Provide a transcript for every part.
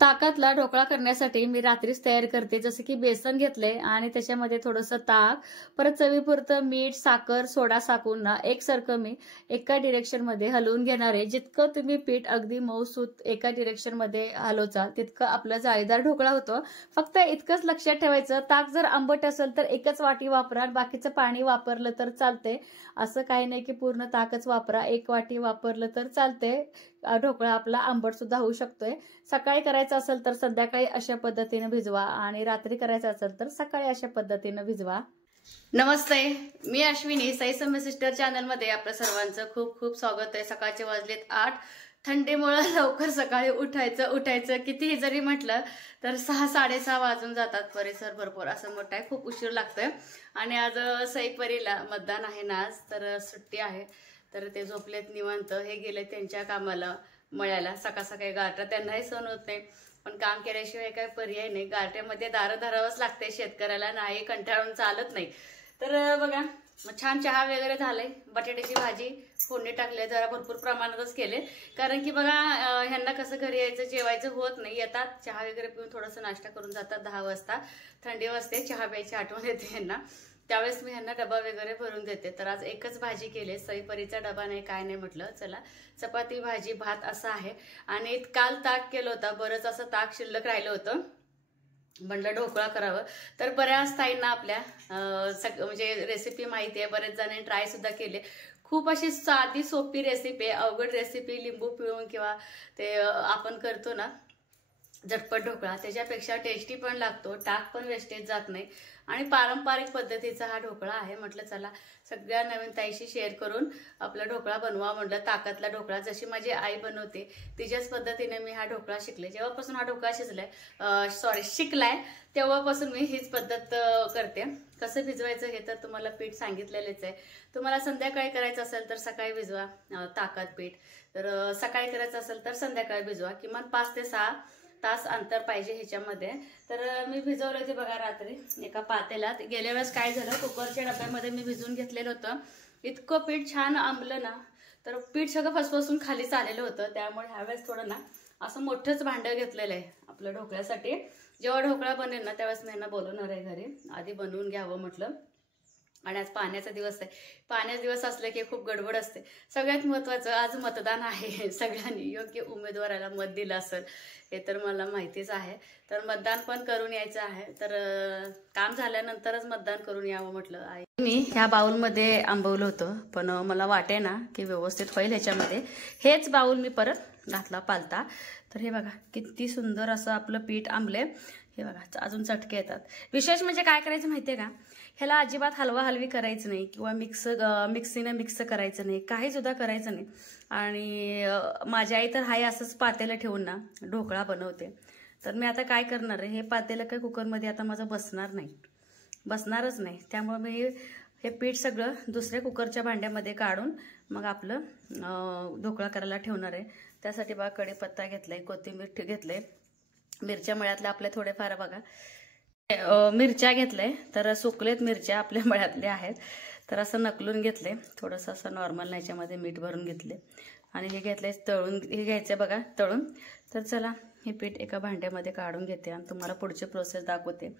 ताकातला ढोकळा करण्यासाठी मी रात्रीच तयार करते. जसं की बेसन घेतलंय आणि त्याच्यामध्ये थोडंसं ताक, परत चवीपुरतं मीठ, साखर, सोडा टाकून ना एकसारखं मी एका डिरेक्शन मध्ये हलवून घेणार आहे. जितकं तुम्ही पीठ अगदी मऊसूत एका डिरेक्शन मध्ये हलवचाल तितकं आपलं जाळीदार ढोकळा होतो. फक्त इतकंच लक्षात ठेवायचं, ताक जर आंबट असेल तर एकच वाटी वापरा, बाकीचं पाणी वापरलं तर चालते. असं काही नाही की पूर्ण ताकच वापरा, एक वाटी वापरलं तर चालते. ढोकळा आपला आंबट सुद्धा होऊ शकतोय. सकाळी करायचं असेल तर संध्याकाळी अशा पद्धतीने भिजवा आणि रात्री करायचं असेल तर सकाळी अशा पद्धतीने भिजवा. नमस्ते, मी अश्विनी. साई सम्य सिस्टर चॅनल मध्ये आपल्या सर्वांचं खूप खूप स्वागत आहे. सकाळचे वाजलेत 8. थंडीमुळे लवकर सकाळी उठायचं कितीही जरी म्हटलं तर 6-6:30 वाजून जातात. परिसर भरपूर असं मोठा आहे, खूप उशीर लागतोय. आणि आज सईपरीला मतदान आहे ना, आज तर सुट्टी आहे. तर ते झोपलेत निवांत, हे गेले त्यांच्या कामाला मळ्याला. सकाळ सकाळी गारठा त्यांनाही सहन होत नाही, पण काम केल्याशिवाय काही पर्याय नाही. गारठ्यामध्ये दारं धरावंच लागते शेतकऱ्याला, नाही कंटाळून चालत नाही. तर बघा, छान चहा वगैरे झालाय. बटाट्याची भाजी फोडणी टाकले, जरा भरपूर प्रमाणातच केले, कारण की बघा ह्यांना कसं घरी यायचं जेवायचं होत नाही. येतात चहा वगैरे पिऊन थोडंसं नाश्ता करून जातात. 10 वाजता थंडी वाजते, चहा प्यायची आठवण येते ह्यांना. त्यावेळेस मी ह्यांना डबा वगैरे भरून देते. तर आज एकच भाजी केली, सईपरीचा डबा नाही काय नाही, म्हटलं चला चपाती भाजी भात असं आहे. आणि काल ताक केलं होतं, बरंच असं ताक शिल्लक राहिलं होतं, म्हणलं ढोकळा करावं. तर बऱ्याच ताईंना आपल्या म्हणजे रेसिपी माहिती आहे, बरेच जणांनी ट्राय सुद्धा केले. खूप अशी साधी सोपी रेसिपी आहे, अवघड रेसिपी लिंबू पिळून किंवा ते आपण करतो ना झटपट ढोकळा, त्याच्यापेक्षा टेस्टी पण लागतो, टाक पण वेस्टेज जात नाही आणि पारंपरिक पद्धतीचा हा ढोकळा आहे. म्हटलं चला सगळ्या नवीन ताईशी शेअर करून आपला ढोकळा बनवा. म्हटलं ताकातला ढोकळा जशी माझी आई बनवते तिच्याच पद्धतीने मी हा ढोकळा शिकले. जेव्हापासून हा ढोकळा शिकलाय तेव्हापासून मी हीच पद्धत करते. कसं भिजवायचं हे तर तुम्हाला पीठ सांगितलेलेच आहे. तुम्हाला संध्याकाळी करायचं असेल तर सकाळी भिजवा ताकात पीठ, तर सकाळी करायचं असेल तर संध्याकाळी भिजवा. किमान 5 ते 6 तास अंतर पाहिजे ह्याच्यामध्ये. तर मी भिजवलं होते बघा रात्री एका पातेल्यात. गेल्या वेळेस काय झालं, कुकरच्या डब्यामध्ये मी भिजवून घेतलेलं होतं. इतकं पीठ छान आंबलं ना, तर पीठ सगळं फसफसून खाली चाललेलं होतं. त्यामुळे ह्यावेळेस थोडं ना असं मोठंच भांडं घेतलेलं आहे आपल्या ढोकळ्यासाठी. जेव्हा ढोकळा बनेल ना त्यावेळेस मी यांना बोलवणार आहे घरी, आधी बनवून घ्यावं म्हटलं. आणि आज पाण्याचा दिवस आहे. पाण्याचा दिवस असले की खूप गडबड असते. सगळ्यात महत्त्वाचं आज मतदान आहे. सगळ्यांनी योग्य उमेदवाराला मत दिलं असेल हे तर मला माहितीच आहे. तर मतदान पण करून यायचं आहे. तर काम झाल्यानंतरच मतदान करून यावं म्हटलं आहे. मी ह्या बाउलमध्ये आंबवलं होतं, पण मला वाटे ना की व्यवस्थित होईल ह्याच्यामध्ये. हेच बाउल मी परत घातला पालता. तर हे बघा किती सुंदर असं आपलं पीठ आंबले. हे बघा अजून चटके येतात. विशेष म्हणजे काय करायचं माहितीये का, ह्याला अजिबात हलवा हलवी करायचं नाही किंवा मिक्सीने मिक्स करायचं नाही, काही सुद्धा करायचं नाही. आणि माझी आई तर हाय असंच पातेलं ठेवून ना ढोकळा बनवते. तर मी आता काय करणार आहे, हे पातेलं काय कुकरमध्ये आता माझं बसणारच नाही. त्यामुळे मी हे पीठ सगळं दुसऱ्या कुकरच्या भांड्यामध्ये काढून मग आपलं ढोकळा करायला ठेवणार आहे. त्यासाठी बघा कढीपत्ता घेतलाय, कोथिंबीर घेतलंय, मिरच्या मळ्यातल्या आपल्या थोड्याफार बघा मिरच्या घेतलंय. तर सुकलेत मिरच्या आपल्या मळ्यातल्या आहेत. तर असं नकलून घेतले, थोडंसं असं नॉर्मल ह्याच्यामध्ये मीठ भरून घेतले. आणि हे घेतलंय तळून, हे घ्यायचं बघा तळून. तर चला हे पीठ एका भांड्यामध्ये काढून घेते आणि तुम्हाला पुढची प्रोसेस दाखवते.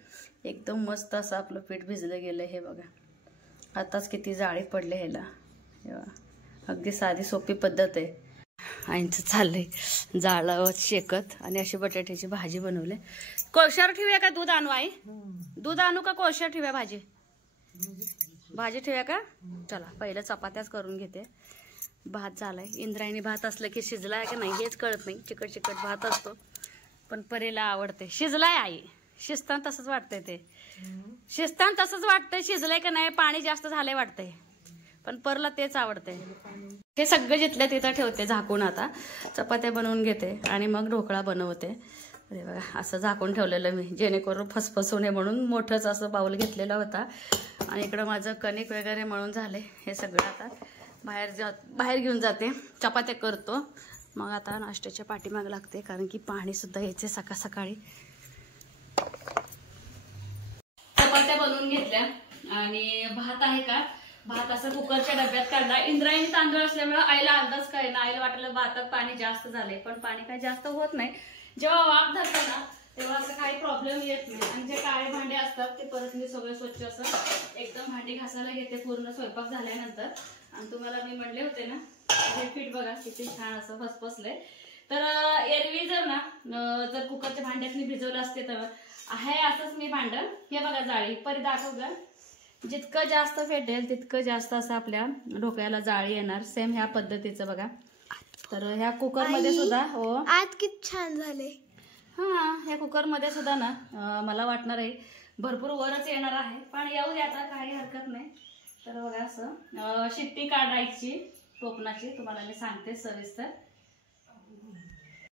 एकदम मस्त असं आपलं पीठ भिजलं गेलं. हे बघा आताच किती जाळी पडले ह्याला. हे बघा अगदी साधी सोपी पद्धत आहे. आईंचं चाललंय जाळावर शेकत आणि अशी बटाट्याची भाजी बनवली. कोळशावर ठेवूया का दूध आणू आई? दूध आणू का कोळशावर ठेवूया भाजी? भाजी ठेवूया का? चला पहिलं चपात्याच करून घेते. भात झालाय. इंद्रायणी भात असलं की शिजलाय का नाही हेच कळत नाही. चिकट चिकट भात असतो पण परीला आवडते. शिजलाय आई, शिजताना तसंच वाटतंय, ते शिजताना तसंच वाटतंय शिजलंय का नाही, पाणी जास्त झालंय वाटतंय, पण परला तेच आवडतंय. हे सगळं जिथल्या तिथं ठेवते झाकून. आता चपात्या बनवून घेते आणि मग ढोकळा बनवते. अरे बघा असं झाकून ठेवलेलं मी, जेणेकरून फसफसू नये म्हणून मोठंच असं बाऊल घेतलेला होता. आणि इकडं माझं कणिक वगैरे मळून झाले. हे सगळं आता बाहेर घेऊन जाते, चपात्या करतो. मग आता नाश्त्याच्या पाठीमाग लागते, कारण की पाणी सुद्धा यायचे सकाळ सकाळी. चपात्या बनवून घेतल्या आणि भात आहे का, भात असं कुकरच्या डब्यात काढला. इंद्रायणी तांदूळ असल्यामुळे आईला अंदाज काय ना, आईला वाटलं भातात पाणी जास्त झाले, पण पाणी काही जास्त होत नाही. जेव्हा वाफ धरतो ना तेव्हा असं काही प्रॉब्लेम येत नाही. आणि जे काळे भांडे असतात ते परत मी सगळे स्वच्छ असं एकदम भांडी घासायला घेते पूर्ण स्वयंपाक झाल्यानंतर. आणि तुम्हाला मी म्हणले होते ना हे पीठ बघा किती छान असं फसफसलंय. तर एरवी जर ना जर कुकरच्या भांड्यात मी भिजवलं असते तर आहे असंच मी भांडं. हे बघा जाळी परी दाखव ग. जितकं जास्त फेटेल तितकं जास्त असं आपल्या ढोकळ्याला जाळी येणार. सेम ह्या पद्धतीचं बघा. तर ह्या कुकरमध्ये सुद्धा हो आज किती छान झाले. हा ह्या कुकरमध्ये सुद्धा ना मला वाटणार आहे भरपूर वरच येणार आहे. पण येऊ दे आता काही हरकत नाही. तर बघा असं शिट्टी काढायची टोपणाची तुम्हाला मी सांगते सविस्तर.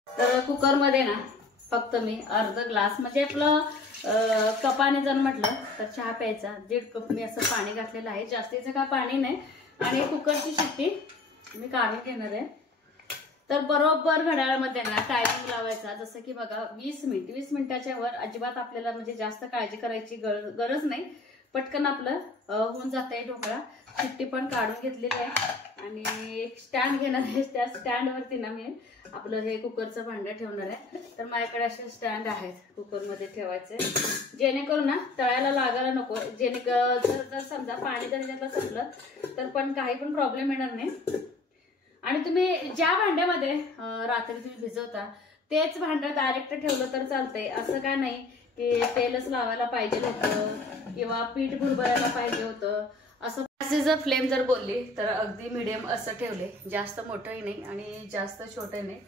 तर कुकरमध्ये ना फक्त मी अर्धा ग्लास म्हणजे आपलं कपाने जर म्हटलं तर चहा प्यायचा 1.5 कप मी असं पाणी घातलेलं आहे. जास्तीचं का पाणी नाही. आणि कुकरची शिट्टी मी काढून घेणार आहे. तर बरोबर घड्याळामध्ये ना टायमिंग लावायचा. जसं की बघा 20 मिनिटाच्या वर अजिबात आपल्याला म्हणजे जास्त काळजी करायची गरज नाही. पटकन आपलं होऊन जात आहे ढोकळा. शिट्टी पण काढून घेतलेली आहे. आणि एक स्टँड घेणार आहे. त्या स्टँडवरती ना मी आपलं हे कुकरचं भांडं ठेवणार आहे. तर माझ्याकडे असे स्टँड आहेत कुकरमध्ये ठेवायचे जेणेकरून ना तळ्याला लागायला नको. जर समजा पाणी जर त्यातलं संपलं तर पण काही पण प्रॉब्लेम येणार नाही. आणि तुम्ही ज्या भांड्यामध्ये रात्री तुम्ही भिजवता तेच भांडं डायरेक्ट ठेवलं तर चालतंय. असं काय नाही की तेलच लावायला पाहिजे होतं किंवा पीठ भुरभरायला पाहिजे होतं. असं जर फ्लेम जर बोलली तर अगदी मिडियम असं ठेवले. जास्त मोठंही नाही आणि जास्त छोटंही नाही.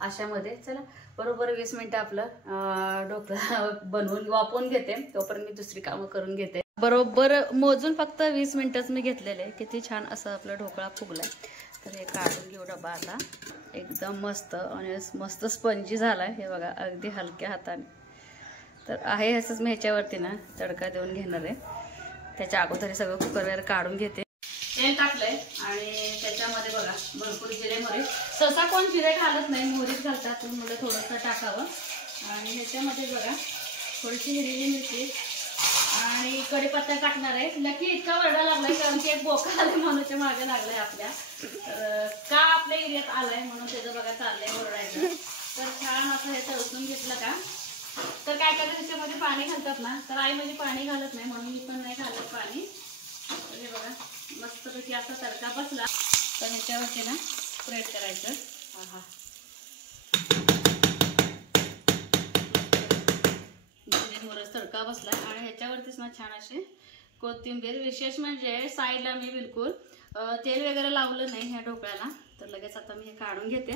अशामध्ये चला बरोबर 20 मिनिटं आपलं ढोकळा बनवून वापरून घेते. तोपर्यंत मी दुसरी कामं करून घेते. बरोबर मोजून फक्त 20 मिनिटच मी घेतलेले. किती छान असं आपला ढोकळा फुगलाय. तर हे काढून घेऊ डबा आता. एकदम मस्त आणि मस्त स्पंजी झालाय. हे बघा अगदी हलक्या हाताने. तर आहे असंच मी ह्याच्यावरती ना तडका देऊन घेणार आहे. त्याच्या अगोदर सगळं कुकरवर काढून घेते. तेल टाकलंय आणि त्याच्यामध्ये बघा भरपूर जिरे मोहरी. सहसा कोण जिरे घालत नाही मोहरीच घालतात. मला थोडंसं टाकावं. आणि ह्याच्यामध्ये बघा थोडीशी हिरवी मिरची आणि कढीपत्ता टाकणार आहे. नक्की इतका वरडा लागलाय कारण की एक बोका आले म्हणूनच्या मागे लागलाय आपल्या. तर का आपल्या एरियात आलाय म्हणून त्याचं बघा चाललंय ओरडायचं. तर छान असं हे तळसून घेतलं का तर काय काय त्याच्यामध्ये पाणी घालतात ना. तर आई म्हणजे पाणी घालत नाही म्हणून मी पण नाही घालत पाणी. तर हे बघा मस्तपैकी असा तडका बसला तर ह्याच्यावरती ना स्प्रेड करायचं. हा मोरच तडका बसला. आणि ह्याच्यावरतीच ना छान असे कोथिंबीर. विशेष म्हणजे साईडला मी बिलकुल तेल वगैरे लावलं नाही ह्या ढोकळ्याला. तर लगेच आता मी हे काढून घेते.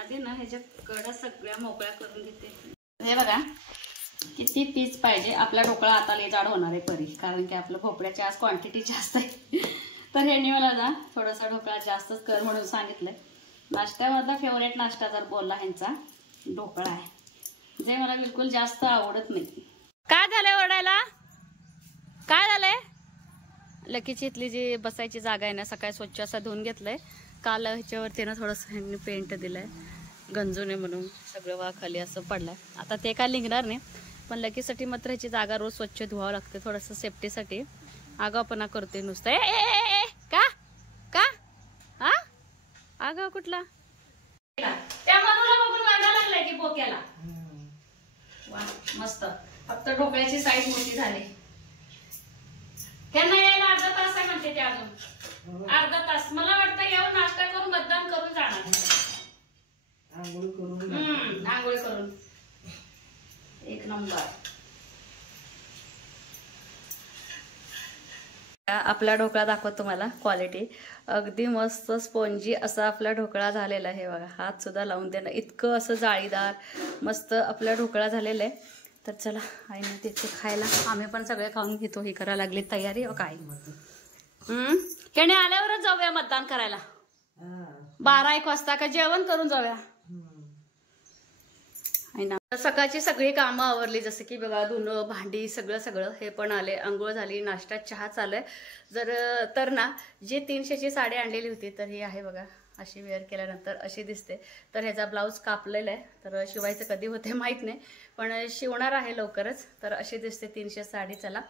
आधी ना ह्याच्या कडा सगळ्या मोकळ्या करून घेते. हे बघा किती पीस पाहिजे. आपला ढोकळा आता लय जाड होणार आहे परी कारण की आपलं भोपळ्याची आज क्वांटिटी जास्त आहे. तर ह्यांनी मला ना थोडासा ढोकळा जास्तच कर म्हणून सांगितलंय. नाश्त्यामधला फेवरेट नाश्ता जर बोलला ह्यांचा ढोकळा आहे जे मला बिलकुल जास्त आवडत नाही. काय झालंय ओरडायला? काय झालंय? लकीची इथली जी बसायची जागा आहे ना सकाळी स्वच्छ असं धुवून घेतलंय. काल ह्याच्यावरती ना थोडंसं ह्यांनी पेंट दिलंय गंजूने म्हणून सगळं वा खाली असं पडलंय. आता ते काय निघणार नाही पण लगेचसाठी मात्र ह्याची जागा रोज स्वच्छ धुवावं लागते थोडंसं सेफ्टीसाठी. आगावपणा करते नुसतं. ए का का हा आगाव कुठला? त्या मनूला बघून वाढा लागलाय की बोक्याला. वा मस्त. फक्त ढोकळ्याची साईज मोठी झाली. त्यांना यायला अर्धा तास आहे म्हणते ते. अजून अर्धा तास. मला वाटतं येऊन नाश्ता करून मतदान करून जाणार. आंघोळ करून एक नंबर. आपला ढोकळा दाखवतो तुम्हाला क्वालिटी. अगदी मस्त स्पॉन्जी असा आपला ढोकळा झालेला आहे. बघा हात सुद्धा लावून देणं इतकं असं जाळीदार मस्त आपला ढोकळा झालेला आहे. तर चला आईने तिथे खायला आम्ही पण सगळे खाऊन घेतो. ही करायला लागली तयारी. काय खेणे आल्यावरच जाऊया मतदान करायला. 12-1 वाजता का जेवण करून जाऊया. सकाळची सगळी कामं आवरली जसं की बघा धुणं भांडी सगळं हे पण आले. अंघोळ झाली. नाश्ता चहा चालू आहे. तर ना जी 300ची साडी आणलेली होती तर ही आहे बघा अशी वेअर केल्यानंतर अशी दिसते. तर ह्याचा ब्लाऊज कापलेला आहे. तर शिवायचं कधी होते माहित नाही पण शिवणार आहे लवकरच. तर अशी दिसते 300 साडी. चला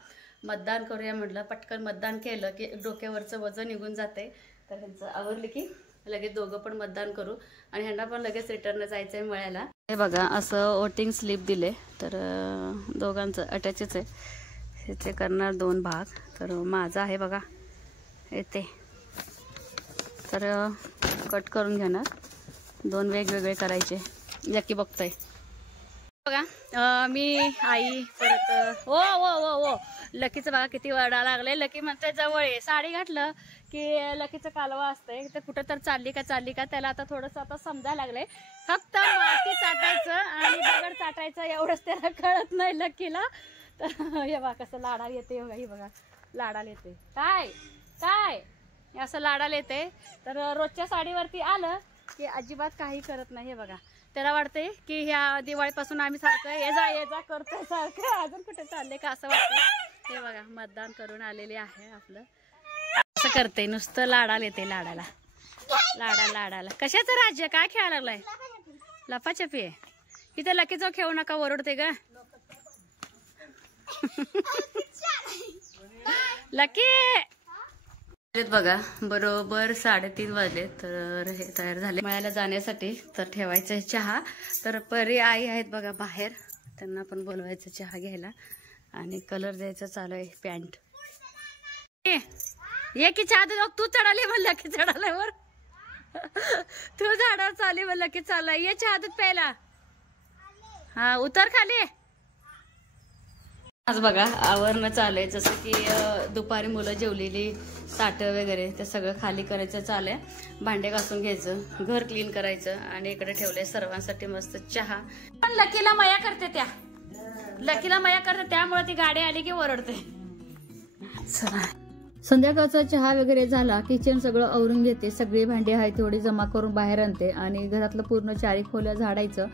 मतदान करूया म्हटलं. पटकन मतदान केलं की डोक्यावरचं वजन निघून जाते. तर ह्यांचं आवरलं की लगेच दोघं पण मतदान करू आणि ह्यांना पण लगेच रिटर्न जायचं आहे मळ्याला. हे बघा असं वोटिंग स्लिप दिले, तर दोघांचं अटॅचच आहे. ह्याचे करणार 2 भाग. तर माझं आहे बघा येते, तर कट करून घेणार, 2 वेगवेगळे करायचे. लकी बघतोय बघा. मी आई परत ओ ओ ओ ओ लकीचं बघा किती वरडा लागले. लकी म्हणते जवळ आहे, साडी घातलं की लकीचं कालवा असतंय, तर कुठं तर चालली का त्याला आता थोडंसं आता समजायला लागलंय. फक्त माती चाटायचं आणि दगड चाटायचं एवढंच त्याला कळत नाही लकीला. तर हे बघा कसं लाडाला येते बघा, ही बघा लाडाला येते. काय काय असं लाडाला येते. तर रोजच्या साडीवरती आलं की अजिबात काही करत नाही. हे बघा त्याला वाटतंय की ह्या दिवाळीपासून आम्ही सारखं ये जा करतोय, सारखं अजून कुठे चालले का असं वाटतं. हे बघा मतदान करून आलेले आहे आपलं. असं करते नुसतं लाडाला येते, लाडाला. कशाचं राज्य काय खेळायला लागलाय? लपाछपी आहे. इथे लकीचं खेळू नका, ओरडते ग लकी. बघा बरोबर 3:30 वाजले, तर हे तयार झाले मळ्याला जाण्यासाठी. तर ठेवायचं चहा. तर परी आई आहेत बघा बाहेर, त्यांना पण बोलवायचं चहा घ्यायला आणि कलर द्यायचं चालू आहे पॅन्ट. ये की चहा दे. तू चढाली म्हणलं की चढाल्यावर तू झाडावर चालली म्हणलं की चालला. ये चहा दूध प्यायला. हा उतर खाली. आज बघा आवरणं चालू आहे, जसं की दुपारी मुलं जेवलेली ताटं वगैरे ते सगळं खाली करायचं चालू आहे. भांडे घासून घ्यायचं, घर क्लीन करायचं आणि इकडे ठेवलंय सर्वांसाठी मस्त चहा. पण लकीला मया करते, त्यामुळे ती गाडी आली की ओरडते. संध्याकाळचा चहा वगैरे झाला, किचन सगळं आवरून घेते, सगळी भांडी आहे थोडी जमा करून बाहेर आणते आणि घरातलं पूर्ण 4 खोल्या झाडायचं.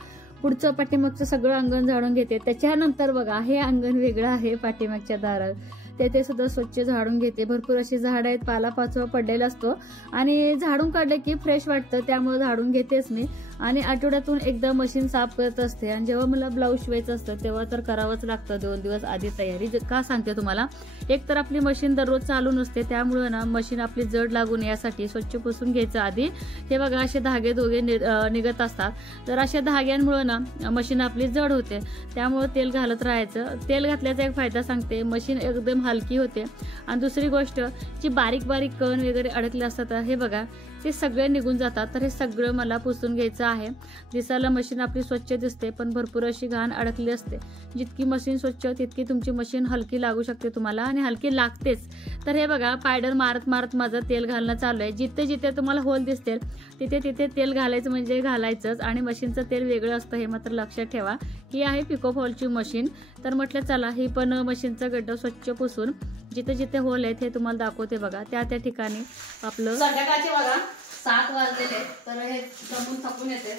पुढचं पाठीमागचं सगळं अंगण झाडून घेते. त्याच्यानंतर बघा हे अंगण वेगळं आहे पाठीमागच्या दारात, ते सुद्धा स्वच्छ झाडून घेते. भरपूर अशी झाड आहेत, पालापाचोळा पडलेला असतो आणि झाडून काढले की फ्रेश वाटतं, त्यामुळे झाडून घेतेच मी. आणि आठवड्यातून एकदा मशीन साफ करत असते. आणि जेव्हा मला ब्लाऊज शिवायचं असतं तेव्हा तर करावंच लागतं 2 दिवस आधी तयारी. का सांगते तुम्हाला, एक तर आपली मशीन दररोज चालू नसते, त्यामुळे ना मशीन आपली जड लागून यासाठी स्वच्छ पुसून घ्यायचं आधी. हे बघा असे धागे दोघे निघत असतात, तर अशा धाग्यांमुळे ना मशीन आपली जड होते, त्यामुळे तेल घालत राहायचं. तेल घातल्याचा एक फायदा सांगते, मशीन एकदम हलकी होते. आणि दुसरी गोष्ट, जी बारीक बारीक कण वगैरे अडकले असतात हे बघा ते सगळे निघून जातात. तर हे सगळं मला पुसून घ्यायचं आहे. दिसायला मशीन आपली स्वच्छ दिसते, पण भरपूर अशी घाण अडकली असते. जितकी मशीन स्वच्छ तितकी तुमची मशीन हलकी लागू शकते तुम्हाला, आणि हलकी लागतेच. तर हे बघा पायडल मारत मारत माझं तेल घालणं चालू आहे. जिथे जिथे तुम्हाला होल दिसतील तिथे तेल घालायचं म्हणजे घालायचंच. आणि मशीनचं तेल वेगळं असतं हे मात्र लक्षात ठेवा. ही आहे पिकोफॉलची मशीन. तर म्हटलं चला ही पण मशीनचं गड्डं स्वच्छ पुसून जिथे जिथे होल आहेत हे तुम्हाला दाखवते बघा. त्या ठिकाणी आपलं संध्याकाळचे बघा 7 वाजलेले, तर हे जमून थकून येते.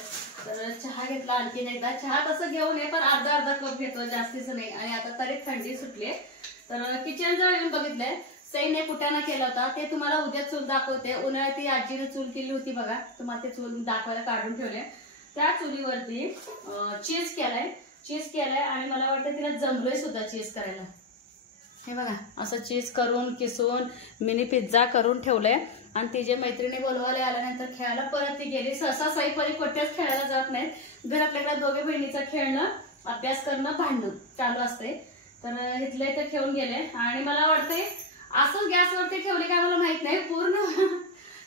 तर चहा घेतला आणखीन एकदा. चहा तसं घेऊन ये, पण अर्धा कप घेतो, जास्तीचं नाही. आणि आता तरी थंडी सुटली. तर किचन जवळ येऊन बघितलंय, सईने कुटाणा केला होता, ते तुम्हाला उद्या चूल दाखवते. उन्हाळ्यात ती आजीने चूल केली होती बघा, तुम्हाला ते चूल दाखवायला काढून ठेवले. त्या चुलीवरती चीज केलाय आणि मला वाटतं तिला जमलोय सुद्धा चीज करायला. हे बघा असं चीज करून किसून मिनी पिझ्झा करून ठेवलंय. आणि तिचे मैत्रिणी बोलवायला आल्यानंतर खेळायला परत ती गेली. सहसा सई परी कोट्याच खेळायला जात नाहीत. घरातल्या दोघे बहिणीचं खेळणं, अभ्यास करणं, भांडणं चालू असते. तर इथले इथे खेळून गेले. आणि मला वाटते असं गॅसवरती ठेवले काय मला माहित नाही, पूर्ण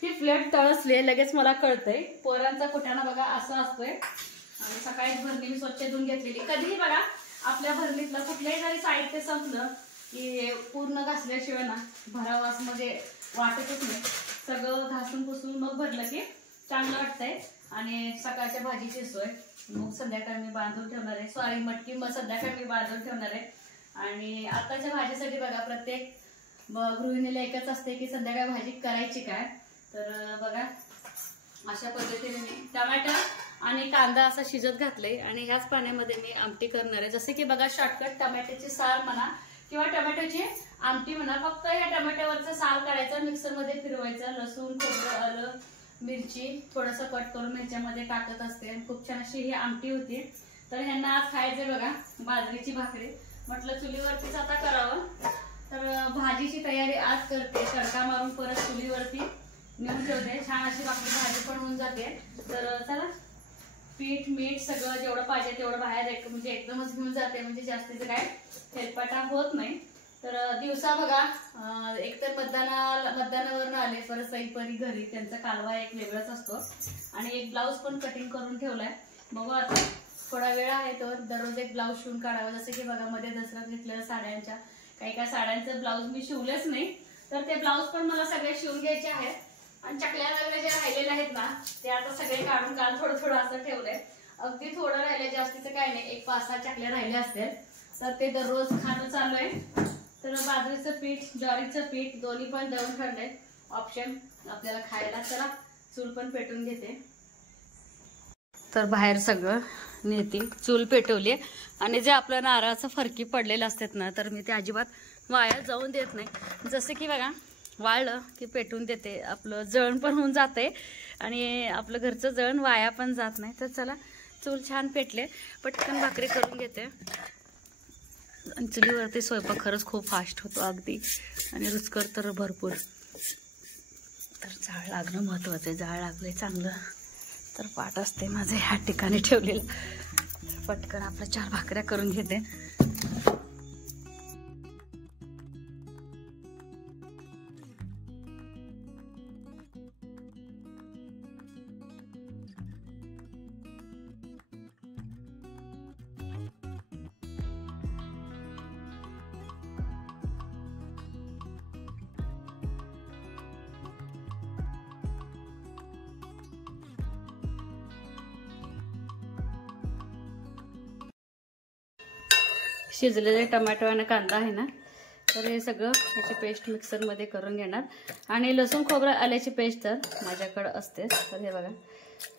ही प्लेट तळसली लगेच मला कळतंय. पोरांचा कुटाणा बघा असं असतोय. आणि सकाळीच भरणी मी स्वच्छ धुवून घेतलेली. कधीही बघा आपल्या भरणीतलं कुठलंही जरी साहित्य संपलं की पूर्ण घासल्याशिवाय ना भरावास मध्ये वाटतच नाही. सगळं घासून पुसून मग भरलं की चांगलं वाटतंय. आणि सकाळच्या भाजीची सोय मग संध्याकाळी मी बांधून ठेवणार आहे. मटकी मग संध्याकाळी मी बांधून ठेवणार आहे. आणि आताच्या भाजीसाठी बघा प्रत्येक गृहिणीला एकच असते की संध्याकाळी भाजी करायची काय. तर बघा अशा पद्धतीने मी टमाटर आणि कांदा असा शिजत घातले. आणि ह्याच पाण्यामध्ये मी आमटी करणार आहे. जसे की बघा शॉर्टकट टमाट्याची साल म्हणा किंवा टोमॅटोची आमटी म्हणा. फक्त या टोमॅटोवरचं साल काढायचं, मिक्सरमध्ये फिरवायचं. लसूण, खोबरं, आलं, मिरची थोडंसं कट करून ह्याच्यामध्ये टाकत असते. खूप छान अशी ही आमटी होती. तर ह्यांना आज खायचं बघा बाजरीची भाकरी. म्हटलं चुलीवरतीच आता करावं. तर भाजीची तयारी आज करते. तडका मारून परत चुलीवरती नेऊन ठेवते. छान अशी आपली भाजी पण होऊन जाते. तर चला पीठ मीठ सगळं जेवढं पाहिजे तेवढं बाहेर म्हणजे एकदमच घेऊन जाते, म्हणजे जास्तीचं काय हेलपाटा होत नाही. तर दिवसा बघा एकतर मतदानावरून आले, परत सईपरी घरी त्यांचा कालवा एक वेगळाच असतो. आणि एक ब्लाऊज पण कटिंग करून ठेवलाय. बघू आता थोडा वेळ आहे तर दररोज एक ब्लाऊज शिवून काढावं. जसं की बघा मध्ये दसऱ्यात घेतलेल्या साड्यांच्या काही साड्यांचं ब्लाऊज मी शिवलेच नाही, तर ते ब्लाऊज पण मला सगळे शिवून घ्यायचे आहेत. आणि चकल्या वगैरे जे राहिलेले आहेत ना ते आता सगळे काढून काल थोडं थोडं असं ठेवलंय. अगदी थोडं राहिले, जास्तीचं काही नाही, एक 5-6 चकल्या राहिल्या असतील. तर ते दररोज खाणं चालू आहे. तर बाजरीचं पीठ ज्वारीचं पीठ दोन्ही पण दळून ठेवलंय, ऑप्शन आपल्याला खायला. चला चूल पण पेटून घेते. तर बाहेर सगळं नेते, चूल पेटवली. आणि जे आपलं नारळाचं फरकी पडलेलं असतात ना तर मी ते अजिबात वाया जाऊन देत नाही. जसं की बघा वाळलं की पेटून देते, आपलं जळण पण होऊन जाते आणि आपलं घरचं जळण वाया पण जात नाही. तर चला चूल छान पेटले, पटकन भाकरी करून घेते. आणि चुलीवरती स्वयंपाक खरंच खूप फास्ट होतो अगदी, आणि रुचकर तर भरपूर. तर जाळ लागणं महत्त्वाचं आहे. जाळ लागले चांगलं तर पाट असते माझे ह्या ठिकाणी ठेवलेलं. पटकन आपल्या 4 भाकऱ्या करून घेते. शिजलेले टोमॅटो आणि कांदा आहे ना, तर हे सगळं याची पेस्ट मिक्सरमध्ये करून घेणार. आणि लसूण खोबरं आल्याची पेस्ट तर माझ्याकडं असतेच. तर हे बघा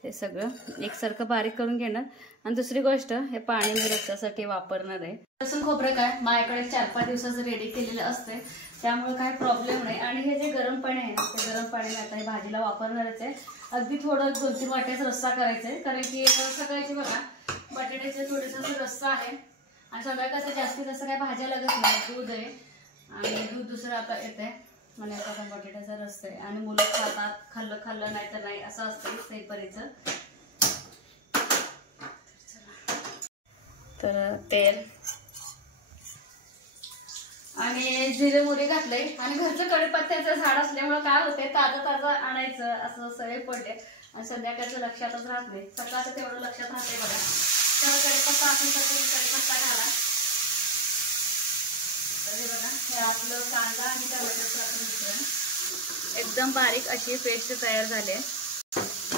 हे सगळं एकसारखं बारीक करून घेणार. आणि दुसरी गोष्ट, हे पाणी मी रस्त्यासाठी वापरणार आहे. लसूण खोबरं काय माझ्याकडे 4-5 दिवसाचं रेडी केलेलं असते, त्यामुळे काय प्रॉब्लेम नाही. आणि हे जे गरम पाणी आहे ना ते गरम पाणी आता हे भाजीला वापरणारच आहे. अगदी थोडं 2-3 वाट्याचा रस्सा करायचा आहे, कारण की सकाळची बघा बटाट्याचे थोडेसा रस्सा आहे. आणि संध्याकाळचं जास्तीत जास्त काय भाज्या लागत नाही, दूध आहे आणि दूध दुसरं आता येते आणि आता बटाट्याचा रस्सा आहे. आणि मुलं खातात, खाल्लं नाही तर नाही असं असतं सईपरीचं. तर तेल आणि जिरे मोहरी घातले. आणि घरचं कढीपत्त्याचं झाड असल्यामुळे काय होते ताजं आणायचं असं सवय पडले. आणि संध्याकाळचं लक्षातच राहत नाही, सकाळचं तेवढं लक्षात राहते बघा. तर कढीपत्ता असेल तर कढीपत्ता घाला. तर हे बघा हे आपलं कांदा आणि टोमॅटोचं आपण मिश्रण एकदम बारीक अशी पेस्ट तयार झाली आहे.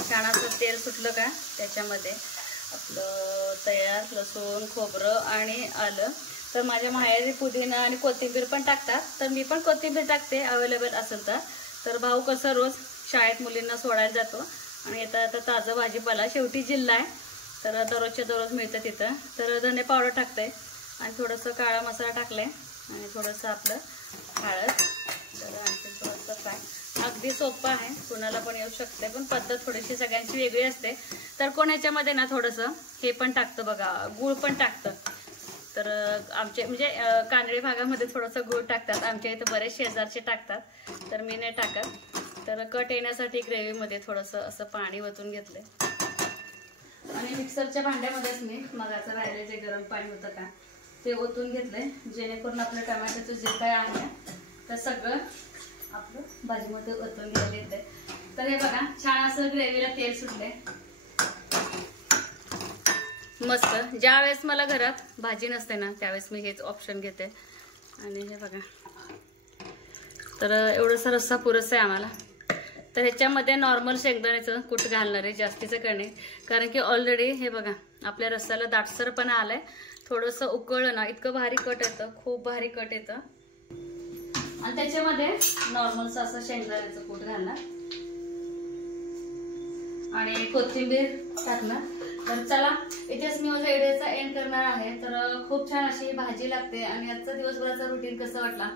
छान असं तेल सुटलं का त्याच्यामध्ये आपलं तयार लसूण खोबरं आणि आलं. तर माझ्या माहेरी पुदिना आणि कोथिंबीर पण टाकतात, तर मी पण कोथिंबीर टाकते अवेलेबल असेल तर. तर भाऊ कसं रोज शाळेत मुलींना सोडायला जातो आणि येता ताजं भाजीपाला, शेवटी जिल्हा आहे तर दररोजच्या दररोज मिळतं तिथं. तर धने पावडर टाकते आणि थोडंसं काळा मसाला टाकलाय आणि थोडंसं आपलं हळद. तर आणखी थोडंसं काय, अगदी सोपं आहे, कुणाला पण येऊ शकते, पण पद्धत थोडीशी सगळ्यांची वेगळी असते. तर कोण याच्यामध्ये ना थोडंसं हे पण टाकतं बघा, गूळ पण टाकतं. तर आमचे म्हणजे कानडी भागामध्ये थोडंसं गूळ टाकतात, आमच्या इथं बरेच शेजारचे टाकतात, तर मी नाही टाकत. तर कट येण्यासाठी ग्रेव्हीमध्ये थोडंसं असं पाणी ओतून घेतलंय. आणि मिक्सरच्या भांड्यामध्येच मी मगाचं राहिले जे गरम पाणी होतं का ते ओतून घेतलंय, जेणेकरून आपलं टोमॅटोचं जे काय आहे तर सगळं आपलं भाजीमध्ये ओतून घ्यायला येते. तर हे बघा छान असं ग्रेव्हीला तेल सुटले मस्त. ज्या वेळेस मला घरात भाजी नसते ना त्यावेळेस मी हेच ऑप्शन घेते. आणि हे बघा तर एवढंसा रस्सा पुरेसा आहे आम्हाला. तर ह्याच्यामध्ये नॉर्मल शेंगदाण्याचं कूट घालणार आहे, जास्तीचं करणे, कारण की ऑलरेडी हे बघा आपल्या रस्स्याला दाटसरपणा आलाय. थोडंसं उकळलं ना इतकं भारी कट येतं, खूप भारी कट येतं. आणि त्याच्यामध्ये नॉर्मलचं असं शेंगदाण्याचं कूट घालणार आणि कोथिंबीर टाकणार. तर चला इथेच मी माझ्या व्हिडिओचा एंड करणार आहे. तर खूप छान अशी भाजी लागते. आणि आजचा दिवसभराचा रुटीन कसं वाटला,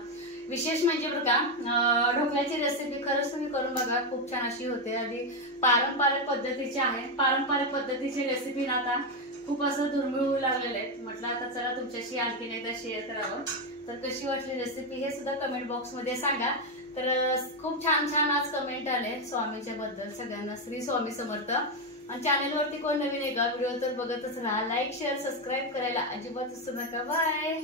विशेष म्हणजे बरं का ढोकळ्याची रेसिपी खरंच तुम्ही करून बघा, खूप छान अशी होते. आणि पारंपरिक पद्धतीची आहे. पारंपरिक पद्धतीची रेसिपी ना आता खूप असं दुर्मिळ होऊ लागलेलं आहे. म्हटलं आता चला तुमच्याशी आणखीन एकदा शेअर करावं. तर कशी वाटली रेसिपी हे सुद्धा कमेंट बॉक्स मध्ये सांगा. तर खूप छान छान आज कमेंट आले स्वामीच्या बद्दल. सगळ्यांना श्री स्वामी समर्थ. आणि चॅनलवरती कोण नवीन आहे का, व्हिडिओ तर बघतच राहा. लाईक शेअर सबस्क्राईब करायला अजिबात विसरू नका. बाय.